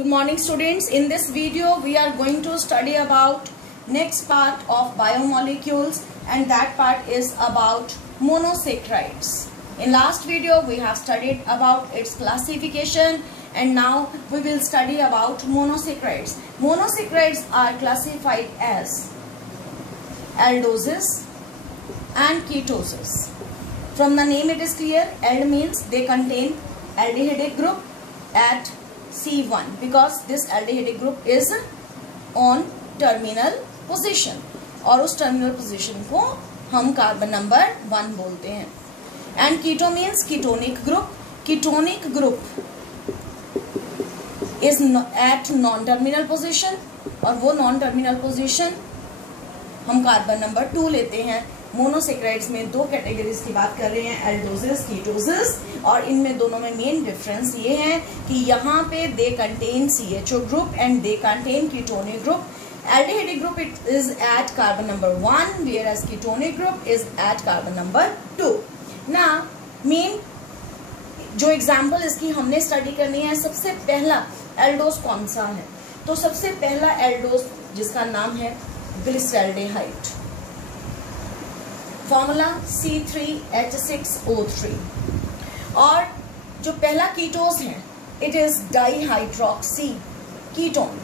Good morning students. In this video we are going to study about next part of biomolecules, and that part is about monosaccharides. In last video we have studied about its classification, and now we will study about monosaccharides. Monosaccharides are classified as aldoses and ketoses. From the name it is clear, ald means they contain aldehydic group at C1 because this aldehydic group is on terminal position और उस terminal position को हम carbon number 1 बोलते हैं. And keto means ketonic group. Ketonic group is at non-terminal position और वो non-terminal position हम carbon number 2 लेते हैं. मोनोसेक्राइड्स में दो कैटेगरीज की बात कर रहे हैं, एल्डोजेस, कीटोजेस, और इनमें दोनों में मेन डिफरेंस ये है कि यहाँ पे they contain CHO group and they contain ketonic group. Aldehydic group it is at carbon number 1 whereas ketonic group is at carbon number 2. ना मेन जो एग्जाम्पल इसकी हमने स्टडी करनी है, सबसे पहला एल्डोज कौन सा है? तो सबसे पहला एल्डोज जिसका नाम है ग्लिसरल्डेहाइड, फॉर्मूला C3H6O3. और जो पहला कीटोज है इट इज डाईहाइड्रोक्सी कीटोन.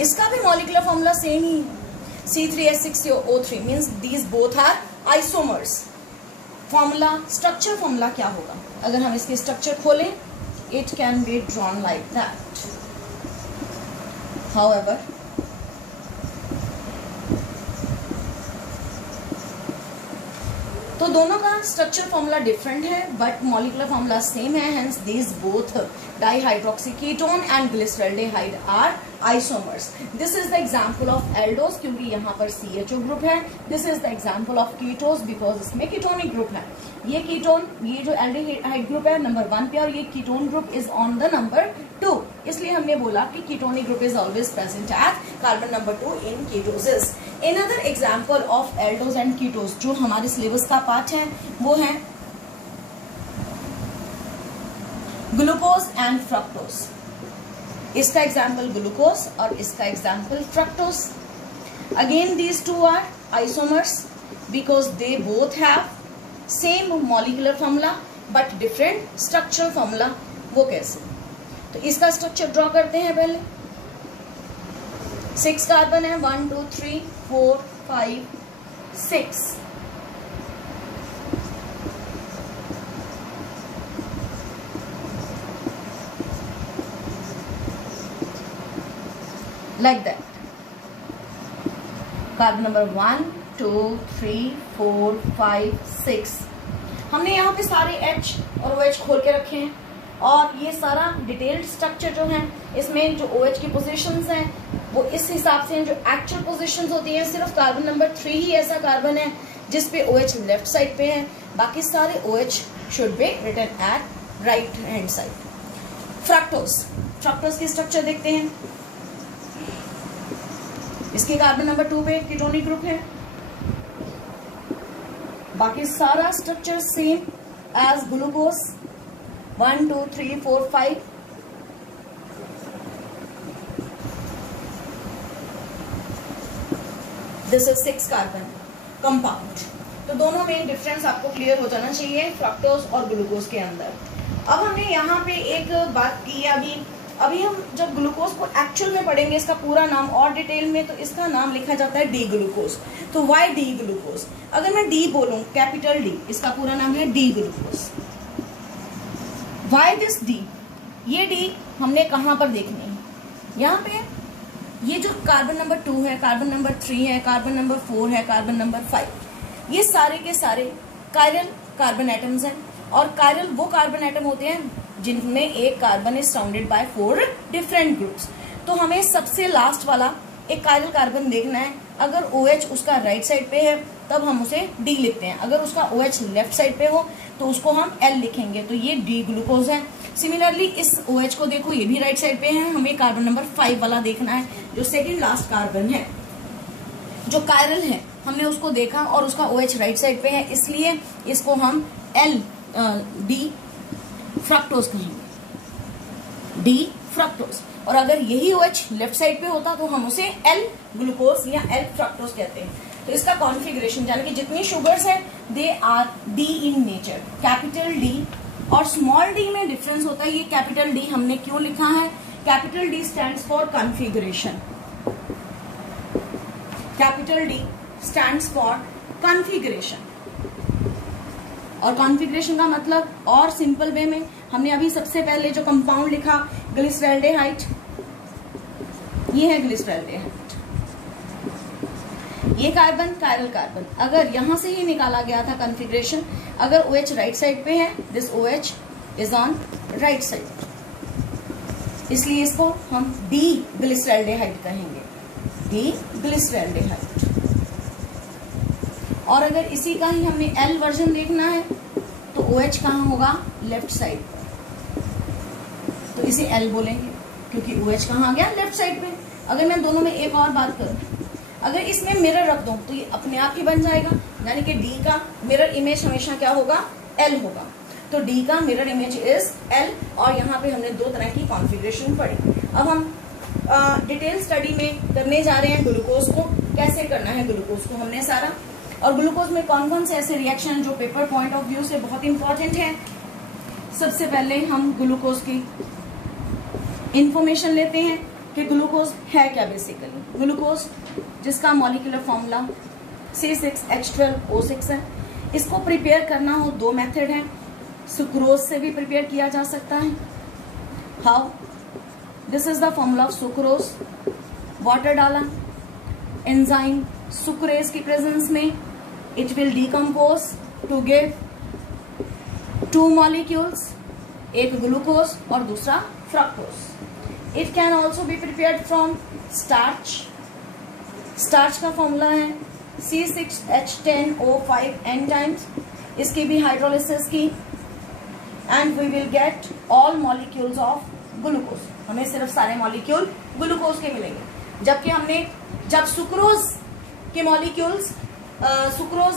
इसका भी मॉलिक्यूलर फॉर्मूला सेम ही है, C3H6O3 means these both are isomers. Formula structure formula क्या होगा? अगर हम इसके स्ट्रक्चर खोलें, it can be drawn like that. However तो दोनों का स्ट्रक्चर फॉर्मूला डिफरेंट है बट मॉलिक्यूलर फॉर्मूला सेम है. Hence these both dihydroxy ketone and glyceraldehyde are isomers. This is the example of aldose क्योंकि यहाँ पर CHO ग्रुप है. This is the example of ketose because इसमें ketonic group है. ये ketone, ये जो एल्डिहाइड ग्रुप है नंबर 1 पे, और ये ketone group is on the number 2. इसलिए हमने बोला कि ketonic group is always present at carbon number 2 in ketosis. Another example of aldose and ketose जो हमारे सिलेबस का पार्ट है वो है ग्लूकोज एंड फ्रक्टोज. इसका एग्जाम्पल ग्लूकोज और इसका example fructose. Again these two are isomers because they both have same molecular formula but different structural formula. वो कैसे? तो इसका स्ट्रक्चर ड्रॉ करते हैं. पहले 6 कार्बन है, 1 2 3 4 5 6. Like that. Carbon number 1 2 3 4 5 6. हमने यहाँ पे सारे H और OH खोल के रखे हैं और ये सारा डिटेल्ड स्ट्रक्चर जो है इसमें जो OH की पोजीशंस हैं वो इस हिसाब से जो एक्चुअल पोजीशंस होती हैं. सिर्फ कार्बन नंबर 3 ही ऐसा कार्बन है जिसपे OH लेफ्ट साइड पे है, बाकी सारे OH should be written at right hand side. Fructose, fructose की स्ट्रक्चर देखते हैं. इसके कार्बन नंबर 2 पे कीटोनिक ग्रुप है, बाकी सारा structure same as glucose 1 2 3 4 5. This is 6 carbon compound. तो दोनों में डिफरेंस आपको क्लियर हो जाना चाहिए फ्रक्टोज और ग्लूकोज के अंदर. अब हमने यहाँ पे एक बात की, अभी हम जब ग्लूकोज को एक्चुअल में पढ़ेंगे इसका पूरा नाम और डिटेल में, तो इसका नाम लिखा जाता है डी ग्लूकोज. तो वाई डी ग्लूकोज? अगर मैं डी बोलूं, कैपिटल डी, इसका पूरा नाम है D glucose. Why this D? ये डी हमने कहाँ पर देखनी है? यहाँ पे ये जो कार्बन नंबर 2 है, कार्बन नंबर 3 है, कार्बन नंबर 4 है, कार्बन नंबर 5, ये सारे के सारे कायरल कार्बन एटम्स हैं. और कायरल वो कार्बन एटम होते हैं जिनमें एक carbon is surrounded by 4 different groups. तो हमें सबसे लास्ट वाला एक कायरल कार्बन देखना है. अगर OH उसका राइट साइड पे है तब हम उसे D लिखते हैं, अगर उसका OH लेफ्ट साइड पे हो तो उसको हम L लिखेंगे. तो ये डी ग्लूकोज है. सिमिलरली इस OH को देखो, ये भी राइट साइड पे है, हमें कार्बन नंबर 5 वाला देखना है जो सेकेंड लास्ट कार्बन है. जो कायरल है हमने उसको देखा और उसका OH राइट साइड पे है, इसलिए इसको हम LD फ्रक्टोज कहेंगे। D fructose. और अगर यही OH लेफ्ट साइड पे होता तो हम उसे L ग्लूकोज या L फ्रक्टोज कहते हैं। तो इसका कॉन्फ़िगरेशन यानी कि जितनी शुगर्स है they are D in nature, capital D और स्मॉल d में डिफरेंस होता है। ये कैपिटल D हमने क्यों लिखा है? Capital D stands for configuration, capital D stands for configuration. और कॉन्फ़िगरेशन का मतलब और सिंपल वे में हमने अभी सबसे पहले जो कंपाउंड लिखा ग्लिसरॉल्डिहाइड, ये है ग्लिसरॉल्डिहाइड, ये कार्बन कायरल कार्बन। अगर यहां से ही निकाला गया था कॉन्फ़िगरेशन, अगर OH राइट साइड पे है, this OH is on right side, इसलिए इसको हम डी ग्लिसरॉल्डिहाइड कहेंगे, डी ग्लिसरॉल्डिहाइड। और अगर इसी का ही हमने L वर्जन देखना है तो OH कहाँ होगा? लेफ्ट साइड, तो इसे L बोलेंगे क्योंकि OH कहाँ आ गया? लेफ्ट साइड पे। अगर मैं दोनों में एक और बात करूं, अगर इसमें मिरर रख दूं तो ये अपने आप ही बन जाएगा, यानी कि D का मिरर इमेज हमेशा क्या होगा? L होगा। तो D का मिरर इमेज इज L। और यहाँ पे हमने दो तरह की कॉन्फ़िगरेशन पढ़ी। अब हम डिटेल स्टडी में करने जा रहे हैं ग्लूकोज को, कैसे करना है ग्लूकोज को हमने सारा। और ग्लूकोज में कौन कौन से ऐसे रिएक्शन जो पेपर पॉइंट ऑफ व्यू से बहुत इंपॉर्टेंट है। सबसे पहले हम ग्लूकोज की इंफॉर्मेशन लेते हैं कि ग्लूकोज है क्या। बेसिकली ग्लूकोज जिसका मॉलिक्यूलर फॉर्मूला C6H12O6 है, इसको प्रिपेयर करना हो दो मेथड है। सुक्रोज से भी प्रिपेयर किया जा सकता है। How? This is the formula of sucrose. Water डाला, एंजाइम सुक्रेज की प्रेजेंस में it will decompose to give two molecules, एक ग्लूकोज और दूसरा fructose. It can also be prepared from starch. Starch का फॉर्मूला है C6H10O5 N टाइम्स, इसकी भी हाइड्रोलिसिस की and we will get all molecules of glucose. हमें सिर्फ सारे मॉलिक्यूल ग्लूकोज के मिलेंगे। जबकि हमने जब सुक्रोज के मॉलिक्यूल्स सुक्रोज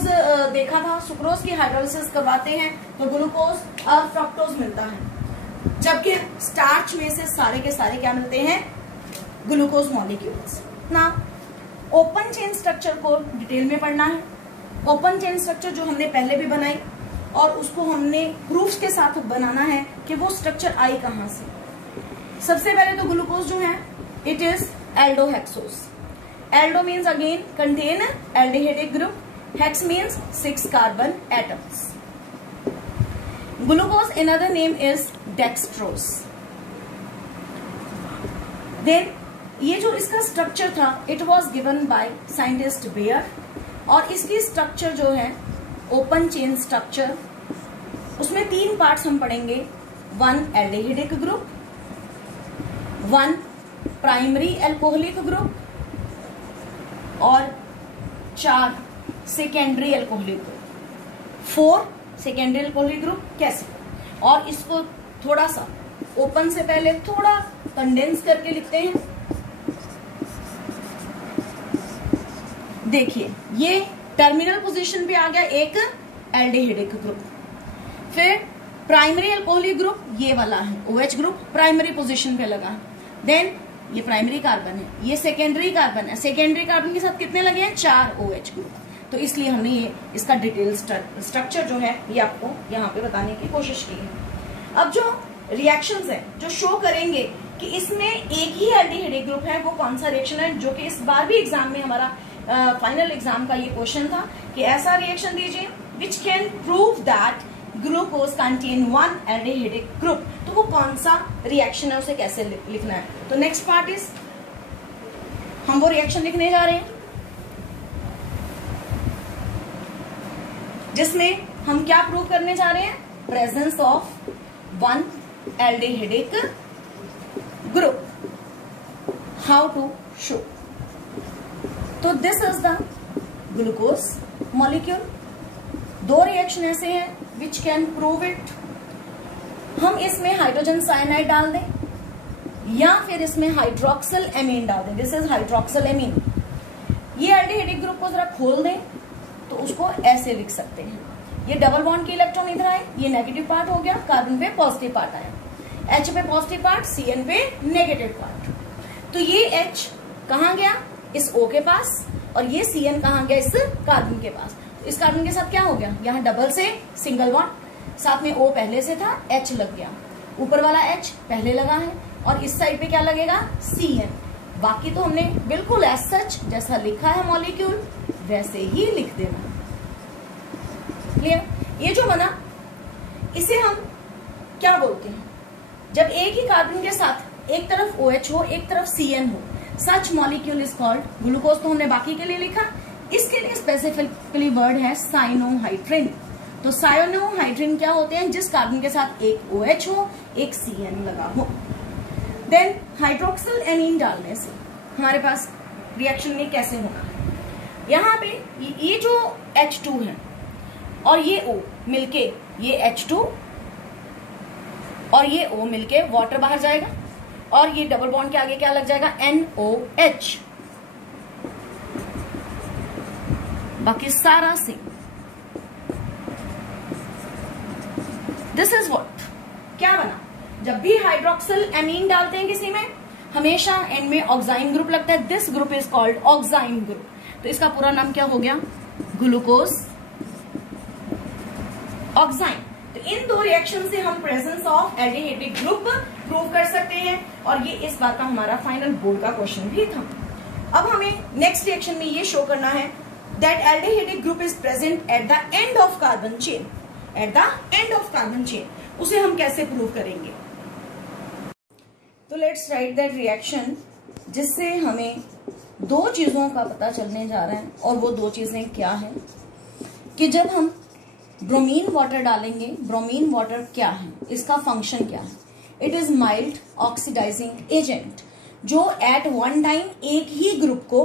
देखा था, सुक्रोज की हाइड्रोलिसिस करवाते हैं तो ग्लूकोज और फ्रक्टोज मिलता है, जबकि स्टार्च में से सारे के सारे क्या मिलते हैं? ग्लूकोज मॉलिक्यूल्स ना। ओपन चेन स्ट्रक्चर को डिटेल में पढ़ना है। ओपन चेन स्ट्रक्चर जो हमने पहले भी बनाई और उसको हमने प्रूफ्स के साथ बनाना है कि वो स्ट्रक्चर आई कहां से। सबसे पहले तो ग्लूकोज जो है it is aldohexose. Aldo means again contain aldehydic group. Hex means 6 carbon atoms. Glucose another name is dextrose. Then ये जो इसका स्ट्रक्चर था it was given by scientist Bayer और इसकी स्ट्रक्चर जो है ओपन चेन स्ट्रक्चर, उसमें तीन पार्ट्स हम पढ़ेंगे। 1 aldehydic group, 1 primary alcoholic group और 4 secondary alcoholic group. 4 secondary alcoholic group कैसे? और इसको थोड़ा सा ओपन से पहले थोड़ा कंडेंस करके लिखते हैं। देखिए ये टर्मिनल पोजीशन पे आ गया एक एल्डिहाइडिक ग्रुप, फिर प्राइमरी अल्कोहलिक ग्रुप ये वाला है OH ग्रुप प्राइमरी पोजीशन पे लगा। देन ये प्राइमरी कार्बन है, ये सेकेंडरी कार्बन है। सेकेंडरी कार्बन के साथ कितने लगे हैं? 4 OH ग्रुप। तो इसलिए हमने ये इसका डिटेल स्ट्रक्चर जो है ये आपको यहाँ पे बताने की कोशिश की है। अब जो रिएक्शंस है जो शो करेंगे कि इसमें एक ही एल्डिहाइडिक ग्रुप है, वो कौन सा रिएक्शन है, जो कि इस बार भी एग्जाम में हमारा फाइनल एग्जाम का ये क्वेश्चन था कि ऐसा रिएक्शन दीजिए which can prove that glucose contain 1 aldehydic group. तो वो कौन सा रिएक्शन है, उसे कैसे लिखना है। तो नेक्स्ट पार्ट इज हम वो रिएक्शन लिखने जा रहे हैं जिसमें हम क्या प्रूव करने जा रहे हैं? Presence of 1 aldehydic group. How to show? तो this is the glucose molecule. दो रिएक्शन ऐसे हैं विच कैन प्रूव इट। हम इसमें हाइड्रोजन साइनाइड डाल दें या फिर इसमें हाइड्रोक्सिल एमीन डाल दें। This is hydroxyl amine. ये एल्डिहाइडिक ग्रुप को जरा खोल दें तो उसको ऐसे लिख सकते हैं। ये डबल बॉन्ड की इलेक्ट्रॉन इधर आए, ये नेगेटिव पार्ट हो गया, कार्बन पे पॉजिटिव पार्ट आया। H पे पॉजिटिव पार्ट, Cn पे नेगेटिव पार्ट। तो ये H कहाँ गया, इस O के पास, और ये Cn कहाँ गया, इस कार्बन के पास। तो इस कार्बन के साथ क्या हो गया, यहाँ डबल से सिंगल बॉन्ड, साथ में O पहले से था, H लग गया, ऊपर वाला H पहले लगा है, और इस साइड पे क्या लगेगा, Cn। बाकी तो हमने बिल्कुल एज सच जैसा लिखा है मॉलिक्यूल वैसे ही लिख देना। क्लियर? ये जो बना इसे हम क्या बोलते हैं, जब एक ही कार्बन के साथ एक तरफ OH हो एक तरफ Cn हो, सच मॉलिक्यूल इज कॉल्ड, ग्लूकोज तो हमने बाकी के लिए लिखा, इसके लिए स्पेसिफिकली वर्ड है साइनोहाइड्रिन। तो साइनोहाइड्रिन क्या होते हैं, जिस कार्बन के साथ एक OH हो एक Cn लगा हो। देन हाइड्रोक्सिल एमीन डालने से हमारे पास रिएक्शन में कैसे होगा, यहाँ पे ये जो H2 है और ये O मिलके ये H2 और ये O मिलके वाटर बाहर जाएगा, और ये डबल बॉन्ड के आगे क्या लग जाएगा, NOH, बाकी सारा सेम। दिस इज व्हाट, क्या बना, जब भी हाइड्रोक्सिल एमीन डालते हैं किसी में हमेशा एंड में ऑक्साइन ग्रुप लगता है। This group is called oxime group. तो इसका पूरा नाम क्या हो गया, ग्लूकोज ऑक्साइन। तो इन दो रिएक्शन से हम presence of aldehydic group prove कर सकते हैं, और ये इस बार का हमारा फाइनल बोर्ड का क्वेश्चन भी था। अब हमें नेक्स्ट रिएक्शन में ये शो करना है that aldehydic group is present at the end of carbon chain. At the end of carbon chain उसे हम कैसे प्रूव करेंगे, तो लेट्स राइट दैट रिएक्शन जिससे हमें दो चीजों का पता चलने जा रहा है, और वो दो चीजें क्या है कि जब हम ब्रोमीन वाटर डालेंगे, ब्रोमीन वाटर क्या है, इसका फंक्शन क्या है, it is mild oxidizing agent, जो एट वन टाइम एक ही ग्रुप को,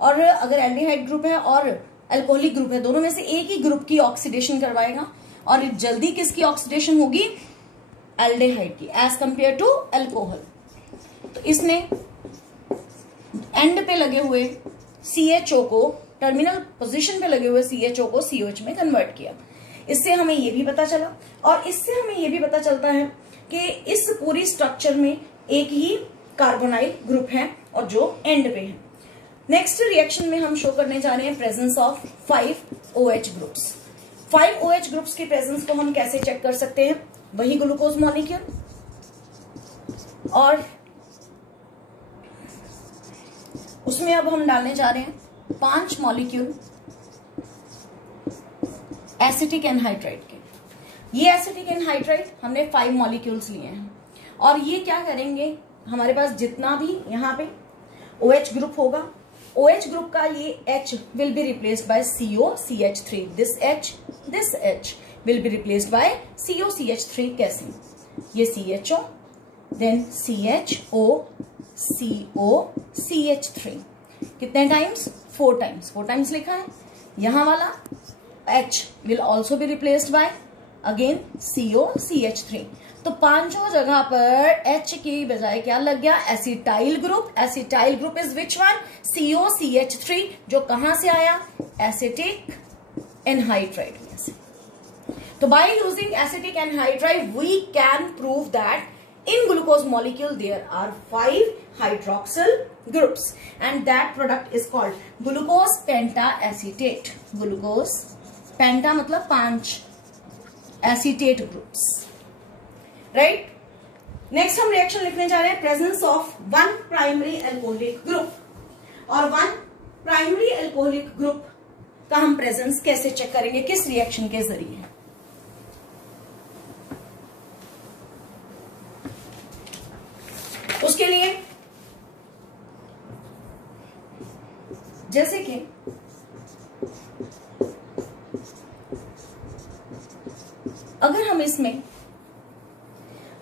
और अगर एल्डिहाइड ग्रुप है और अल्कोहलिक ग्रुप है दोनों में से एक ही ग्रुप की ऑक्सीडेशन करवाएगा, और जल्दी किसकी ऑक्सीडेशन होगी, एल्डिहाइड की, एज कंपेयर टू अल्कोहल। तो इसने एंड पे लगे हुए CHO को, टर्मिनल पोजीशन पे लगे हुए CHO को COH में कन्वर्ट किया। इससे हमें ये भी पता चला, और इससे हमें ये भी पता चलता है कि इस पूरी स्ट्रक्चर में एक ही कार्बोनाइल ग्रुप है और जो एंड पे है। नेक्स्ट रिएक्शन में हम शो करने जा रहे हैं presence of 5 OH groups. 5 OH groups की प्रेजेंस को हम कैसे चेक कर सकते हैं, वही ग्लूकोज मॉलिक्यूल, और उसमें अब हम डालने जा रहे हैं 5 मॉलिक्यूल एसिटिक एनहाइड्राइड के। ये एसिटिक एनहाइड्राइड हमने 5 मॉलिक्यूल्स लिए हैं, और ये क्या करेंगे, हमारे पास जितना भी यहाँ पे OH ग्रुप होगा, OH ग्रुप का ये H will be replaced by COCH3. This H will be replaced by COCH3. कैसे, ये CHO, then CHO, CO, CH3, कितने टाइम्स, 4 टाइम्स, 4 टाइम्स लिखा है। यहां वाला H will also be replaced by again CO, CH3। तो पांचों जगह पर H की बजाय क्या लग गया, acetyl group. Acetyl group is which one, COCH3, जो कहां से आया, एसिटिक एनहाइड्राइड में से। तो by using acetic anhydride we can prove that in glucose molecule there are 5 hydroxyl groups, and that product is called glucose pentacetate. Glucose penta मतलब 5 acetate groups, right? Next हम reaction लिखने जा रहे हैं presence of 1 primary alcoholic group, और 1 primary alcoholic group का हम presence कैसे चेक करेंगे, किस रिएक्शन के जरिए। उसके लिए जैसे कि अगर हम इसमें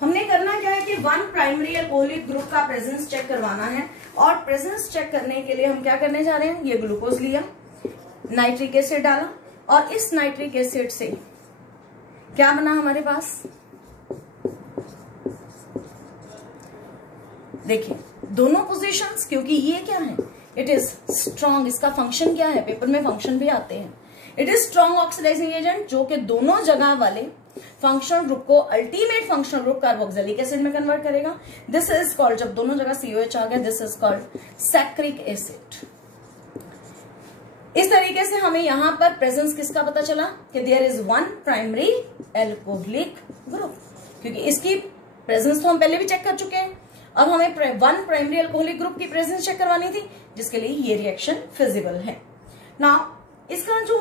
हमने करना क्या है कि 1 प्राइमरी अल्कोहलिक ग्रुप का प्रेजेंस चेक करवाना है, और प्रेजेंस चेक करने के लिए हम क्या करने जा रहे हैं, ये ग्लूकोज लिया, नाइट्रिक एसिड डाला, और इस नाइट्रिक एसिड से क्या बना हमारे पास, देखिए दोनों पोजीशंस, क्योंकि ये क्या है, इट इज स्ट्रॉन्ग, इसका फंक्शन क्या है, पेपर में फंक्शन भी आते हैं, it is strong oxidizing agent, जो कि दोनों जगह वाले फंक्शनल ग्रुप को ultimate functional group carboxylic acid में कन्वर्ट करेगा। दिस इज कॉल्ड, जब दोनों जगह COH आ गया, this is called saccharic acid. इस तरीके से हमें यहां पर प्रेजेंस किसका पता चला कि there is one primary alcoholic group, क्योंकि इसकी प्रेजेंस तो हम पहले भी चेक कर चुके हैं। अब हमें वन प्राइमरी एल्कोहलिक ग्रुप की प्रेजेंस चेक करवानी थी, जिसके लिए ये रिएक्शन फिजिबल है। नाउ इसका जो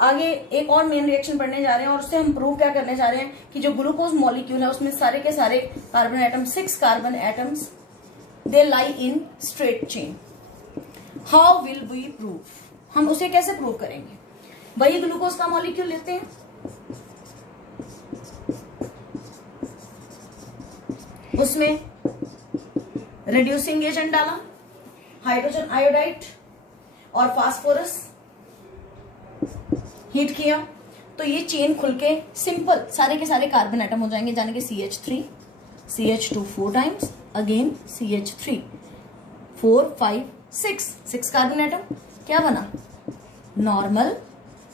आगे एक और मेन रिएक्शन पढ़ने जा रहे हैं और उससे हम प्रूव क्या करने जा रहे हैं कि जो ग्लूकोज मॉलिक्यूल है उसमें सारे के सारे carbon atom, 6 carbon atoms, they lie in straight chain. How will we prove, हम उसे कैसे प्रूव करेंगे? वही ग्लूकोज का मॉलिक्यूल लेते हैं, उसमें रिड्यूसिंग एजेंट डाला, हाइड्रोजन आयोडाइड और फास्फोरस हीट किया, तो ये चेन खुल के सिंपल सारे के सारे कार्बन एटम हो जाएंगे, जाने के CH3, CH2 4 times, again CH3 4 5 6 carbon atom. क्या बना? नॉर्मल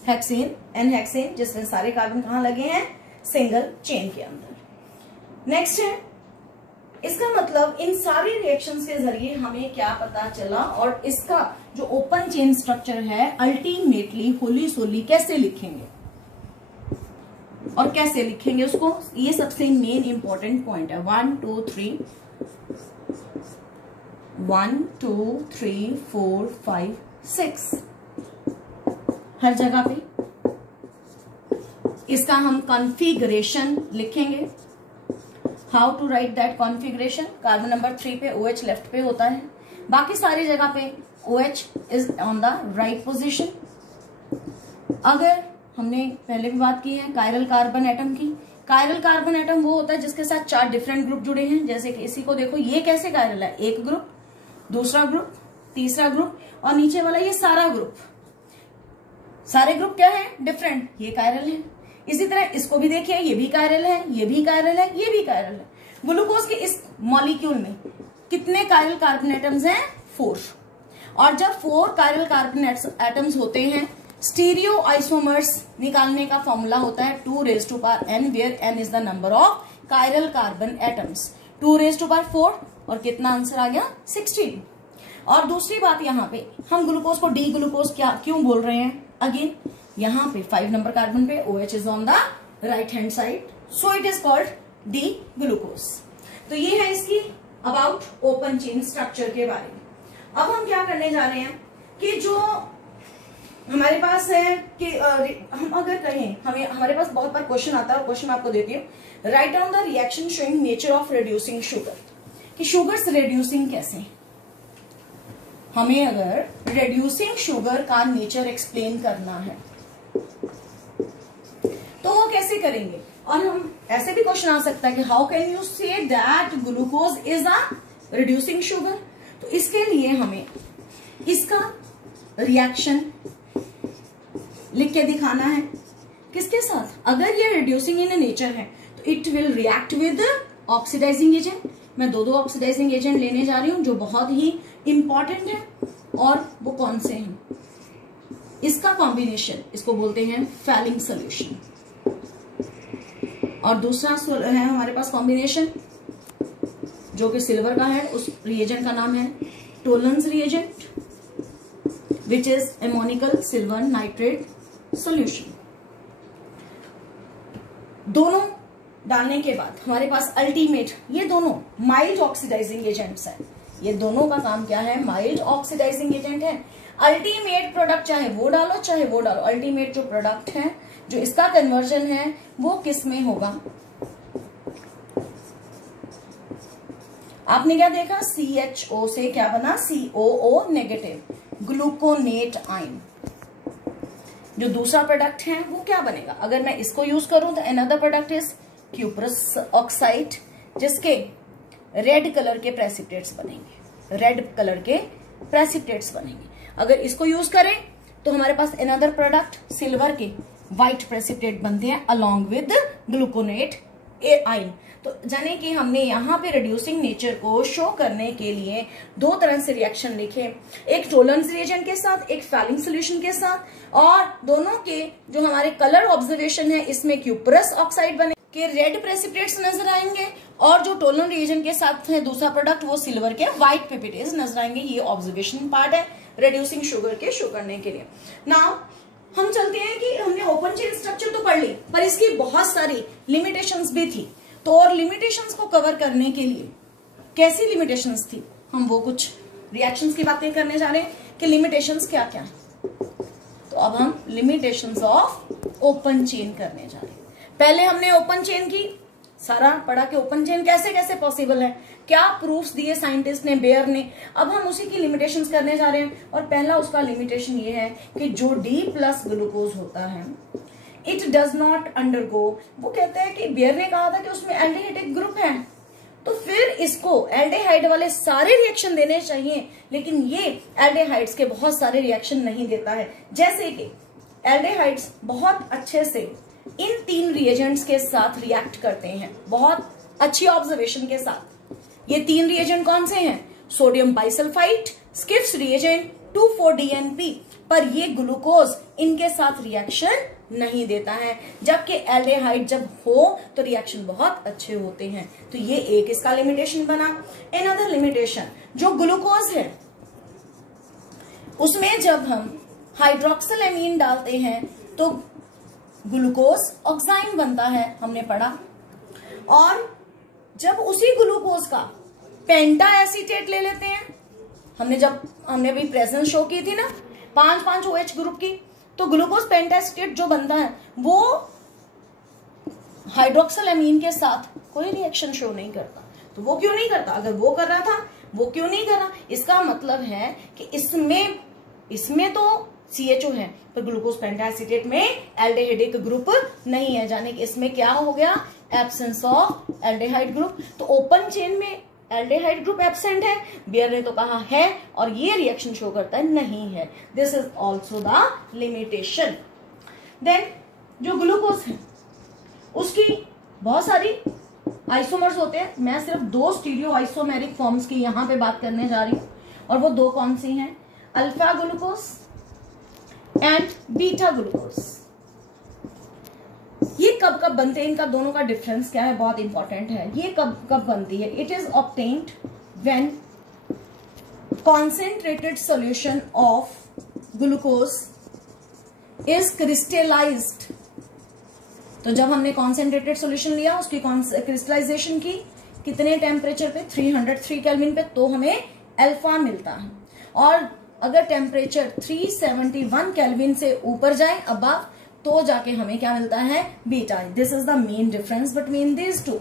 हेक्सेन, एन हेक्सेन, जिसमें सारे कार्बन कहां लगे हैं? सिंगल चेन के अंदर। नेक्स्ट है, इसका मतलब इन सारी रिएक्शंस के जरिए हमें क्या पता चला, और इसका जो ओपन चेन स्ट्रक्चर है अल्टीमेटली होली सोली कैसे लिखेंगे और कैसे लिखेंगे उसको, ये सबसे मेन इंपॉर्टेंट पॉइंट है। 1 2 3 1 2 3 4 5 6 हर जगह पे इसका हम कॉन्फ़िगरेशन लिखेंगे। How to write that configuration? Carbon number 3 पे OH लेफ्ट पे होता है, बाकी सारी जगह पे OH is on the right position. अगर हमने पहले भी बात की है कायरल कार्बन एटम की, कायरल कार्बन एटम वो होता है जिसके साथ 4 डिफरेंट ग्रुप जुड़े हैं। जैसे कि इसी को देखो, ये कैसे कायरल है? एक ग्रुप, दूसरा ग्रुप, तीसरा ग्रुप और नीचे वाला ये सारा ग्रुप। सारे ग्रुप क्या है? डिफरेंट, ये कायरल है। इसी तरह इसको भी देखिए, ये भी कायरल है, ये भी कायरल है, ये भी कायरल है। ग्लूकोज के इस मॉलिक्यूल में कितने कायरल कार्बन एटम्स हैं? 4। और जब 4 कायरल कार्बन एटम्स होते हैं, स्टीरियो आइसोमर्स निकालने का फॉर्मूला होता है 2n, where n is the number of chiral carbon atoms. 2⁴ और कितना आंसर आ गया? 16। और दूसरी बात, यहाँ पे हम ग्लूकोज को डी ग्लूकोज क्यों बोल रहे हैं? अगेन यहाँ पे 5 नंबर कार्बन पे OH is on the right hand side, so it is called D glucose. तो ये है इसकी अबाउट ओपन चेन स्ट्रक्चर के बारे में। अब हम क्या करने जा रहे हैं कि जो हमारे पास है कि हम अगर कहें, हमारे पास बहुत बार क्वेश्चन आता है और क्वेश्चन आपको देती हूँ, write down the reaction showing nature of reducing sugar, कि शुगर्स रिड्यूसिंग कैसे। हमें अगर रिड्यूसिंग शुगर का नेचर एक्सप्लेन करना है तो वो कैसे करेंगे? और हम ऐसे भी क्वेश्चन आ सकता है कि how can you say that glucose is a reducing sugar. तो इसके लिए हमें इसका रिएक्शन लिख के दिखाना है। किसके साथ? अगर ये रिड्यूसिंग इन नेचर है तो it will react with oxidizing agent. मैं दो ऑक्सीडाइजिंग एजेंट लेने जा रही हूं जो बहुत ही इंपॉर्टेंट है, और वो कौन से हैं? इसका कॉम्बिनेशन, इसको बोलते हैं फैलिंग सोल्यूशन। और दूसरा है हमारे पास कॉम्बिनेशन जो कि सिल्वर का है, उस रिएजेंट का नाम है Tollens reagent, which is ammoniacal silver nitrate solution. दोनों डालने के बाद हमारे पास अल्टीमेट, ये दोनों माइल्ड ऑक्सीडाइजिंग एजेंट्स हैं। ये दोनों का काम क्या है? माइल्ड ऑक्सीडाइजिंग एजेंट है। अल्टीमेट प्रोडक्ट चाहे वो डालो चाहे वो डालो, अल्टीमेट जो प्रोडक्ट है, जो इसका कन्वर्जन है, वो किस में होगा? आपने क्या देखा? CHO से क्या बना? COO negative, gluconate ion. जो दूसरा प्रोडक्ट है वो क्या बनेगा? अगर मैं इसको यूज करूं तो another product is cuprous oxide, जिसके रेड कलर के प्रेसिपिटेट्स बनेंगे, रेड कलर के प्रेसिपिटेट्स बनेंगे। अगर इसको यूज करें तो हमारे पास अनदर प्रोडक्ट सिल्वर के व्हाइट प्रेसिपिटेट बनते हैं अलोंग विद ग्लूकोनेट आइन। तो जाने कि हमने यहाँ पे रिड्यूसिंग नेचर को शो करने के लिए दो तरह से रिएक्शन लिखे, एक टोलरेंस रिएजेंट के साथ, एक फैलिंग सोल्यूशन के साथ, और दोनों के जो हमारे कलर ऑब्जर्वेशन है इसमें क्यूपरस ऑक्साइड बने के रेड प्रेसिपिटेट्स नजर आएंगे, और जो टोलरेंस रिएजेंट के साथ है दूसरा प्रोडक्ट वो सिल्वर के व्हाइट प्रेसिपिटेट्स नजर आएंगे। ये ऑब्जर्वेशन पार्ट है रिड्यूसिंग शुगर के शो करने के लिए। नाउ हम चलते हैं कि हमने ओपन चेन स्ट्रक्चर तो पढ़ ली, पर इसकी बहुत सारी लिमिटेशंस भी थी। तो और लिमिटेशंस को कवर करने के लिए कैसी लिमिटेशंस थी, हम वो कुछ रिएक्शंस की बातें करने जा रहे हैं कि लिमिटेशंस क्या क्या है। तो अब हम लिमिटेशंस ऑफ ओपन चेन करने जा रहे हैं। पहले हमने ओपन चेन की सारा पढ़ा कि ओपन चेन कैसे कैसे पॉसिबल है, क्या प्रूफ्स दिए साइंटिस्ट ने, बेयर ने। अब हम उसी की लिमिटेशंस करने जा रहे हैं, और पहला उसका लिमिटेशन ये है कि जो D+ ग्लूकोज होता है इट डज नॉट अंडरगो, वो कहते हैं कि बेयर ने कहा था कि उसमें एल्डिहाइडिक ग्रुप है, तो फिर इसको एल्डिहाइड वाले सारे रिएक्शन देने चाहिए, लेकिन ये एल्डिहाइड्स के बहुत सारे रिएक्शन नहीं देता है। जैसे कि एल्डिहाइड्स बहुत अच्छे से इन 3 रिएजेंट्स के साथ रिएक्ट करते हैं, बहुत अच्छी ऑब्जर्वेशन के साथ। ये 3 रिएजेंट कौन से हैं? सोडियम बाइसल्फाइड, स्किफ्स रिएजेंट 2,4-DNP, पर ये ग्लूकोज इनके साथ रिएक्शन नहीं देता है, जबकि एल्डिहाइड जब हो तो रिएक्शन बहुत अच्छे होते हैं। तो ये एक इसका लिमिटेशन बना। अनदर लिमिटेशन, जो ग्लूकोज है उसमें जब हम हाइड्रोक्सिलेमीन डालते हैं तो ग्लूकोज ऑक्साइन बनता है, हमने पढ़ा। और जब उसी ग्लूकोज का पेंटा एसीटेट ले लेते हैं, हमने अभी प्रेजेंस शो की थी ना 5,5 OH ग्रुप की, तो ग्लूकोज पेंटा एसीटेट जो बनता है वो हाइड्रोक्सिलेमीन के साथ कोई रिएक्शन शो नहीं करता। तो वो क्यों नहीं करता? अगर वो कर रहा था, वो क्यों नहीं कर रहा? इसका मतलब है कि इसमें तो CHO है, पर ग्लूकोज पेंटाएसिटेट में एल्डिहाइडिक ग्रुप नहीं है, जाने कि इसमें क्या हो गया? Absence of aldehyde group. तो ओपन चेन में एल्डिहाइड ग्रुप एब्सेंट है, बेयर ने तो कहा है, और ये रिएक्शन शो करता है नहीं है। This is also the limitation. Then जो ग्लूकोज है उसकी बहुत सारी आइसोमर्स होते हैं। मैं सिर्फ 2 स्टीरियो आइसोमेरिक फॉर्म्स की यहां पे बात करने जा रही हूं, और वो 2 कौन सी हैं? Alpha glucose and beta glucose. ये कब कब बनते हैं, इनका दोनों का डिफरेंस क्या है, बहुत इंपॉर्टेंट है। ये कब कब बनती है? It is obtained when concentrated solution of glucose is crystallised. तो जब हमने कॉन्सेंट्रेटेड सॉल्यूशन लिया, उसकी क्रिस्टलाइजेशन की कितने टेम्परेचर पे? 303 केल्विन पे, तो हमें अल्फा मिलता है। और अगर टेम्परेचर 371 केल्विन से ऊपर जाए अबव, तो जाके हमें क्या मिलता है? Beta. This is the main difference between these two.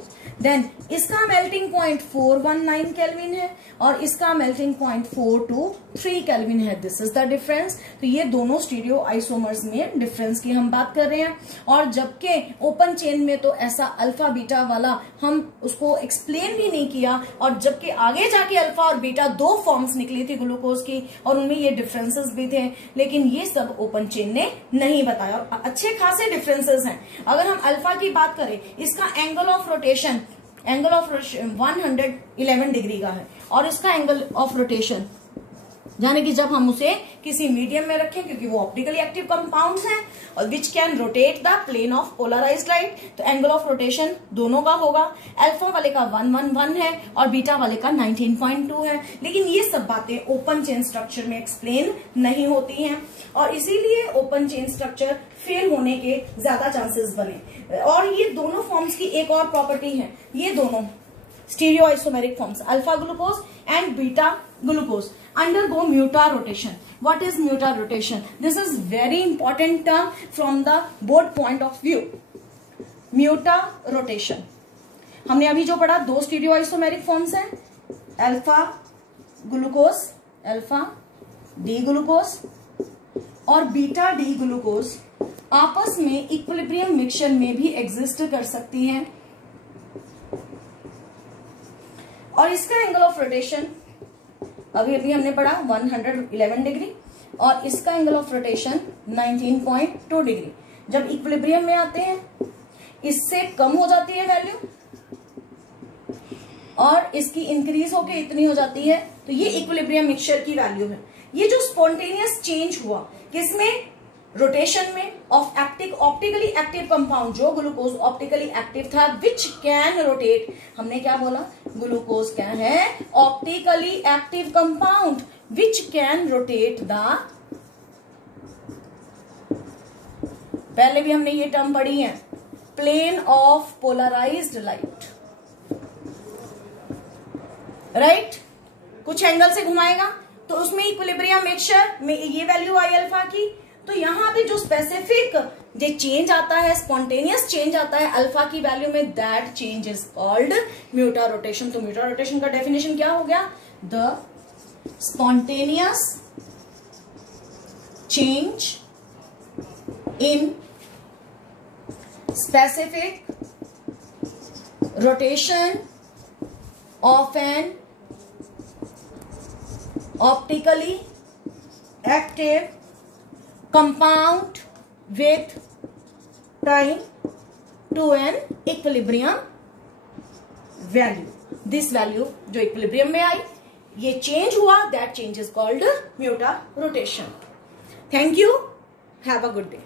Then इसका मेल्टिंग पॉइंट 419 केल्विन है, और इसका मेल्टिंग पॉइंट 423 केल्विन है। This is the difference. तो ये दोनों स्टीरियो आइसोमर्स में डिफरेंस की हम बात कर रहे हैं। और जबकि ओपन चेन में तो ऐसा अल्फा बीटा वाला हम उसको एक्सप्लेन भी नहीं किया, और जबकि आगे जाके अल्फा और बीटा 2 फॉर्म्स निकली थी ग्लूकोज की, और उनमें ये डिफरेंसेस भी थे, लेकिन ये सब ओपन चेन ने नहीं बताया। अच्छे खासे डिफरेंसेस हैं। अगर हम अल्फा की बात करें, इसका एंगल ऑफ रोटेशन 111 डिग्री का है, और इसका एंगल ऑफ रोटेशन यानी कि जब हम उसे किसी मीडियम में रखें, क्योंकि वो ऑप्टिकली एक्टिव कंपाउंड्स हैं और which can rotate the plane of polarised light, तो एंगल ऑफ रोटेशन दोनों का होगा। अल्फा वाले का 111 है और बीटा वाले का 19.2 है। लेकिन ये सब बातें ओपन चेन स्ट्रक्चर में एक्सप्लेन नहीं होती हैं, और इसीलिए ओपन चेन स्ट्रक्चर फेल होने के ज्यादा चांसेस बने। और ये दोनों फॉर्म्स की एक और प्रॉपर्टी है, ये दोनों stereo isomeric forms alpha glucose and beta glucose undergo mutar rotation. What is mutar rotation? This is very important term from the board point of view. Mutar rotation. हमने अभी जो पढ़ा 2 स्टीरियो आइसोमेरिक फॉर्म्स हैं, alpha glucose, alpha D glucose और beta D glucose आपस में equilibrium mixture में भी एग्जिस्ट कर सकती हैं, और इसका एंगल ऑफ रोटेशन अभी अभी हमने पढ़ा 111 डिग्री, और इसका एंगल ऑफ रोटेशन 19.2 डिग्री। जब इक्विलिब्रियम में आते हैं, इससे कम हो जाती है वैल्यू, और इसकी इंक्रीज होके इतनी हो जाती है, तो ये इक्विलिब्रियम मिक्सचर की वैल्यू है। ये जो स्पॉन्टेनियस चेंज हुआ किसमें, रोटेशन में, ऑफ ऑप्टिकली एक्टिव कंपाउंड, जो ग्लूकोज ऑप्टिकली एक्टिव था, विच कैन रोटेट, हमने क्या बोला, ग्लूकोज क्या है, optically active compound which can rotate the, पहले भी हमने ये टर्म पढ़ी है, plane of polarised light, right, कुछ एंगल से घुमाएगा, तो उसमें इक्विलिब्रियम मिक्सचर में ये वैल्यू आई अल्फा की, तो यहां पे जो स्पेसिफिक जो चेंज आता है, स्पॉन्टेनियस चेंज आता है अल्फा की वैल्यू में, that change is called mutarotation. तो म्यूटा रोटेशन का डेफिनेशन क्या हो गया, the spontaneous change in specific rotation of an optically active compound with time to an equilibrium value. This value जो equilibrium में आई, ये change हुआ, that change is called muta rotation. Thank you. Have a good day.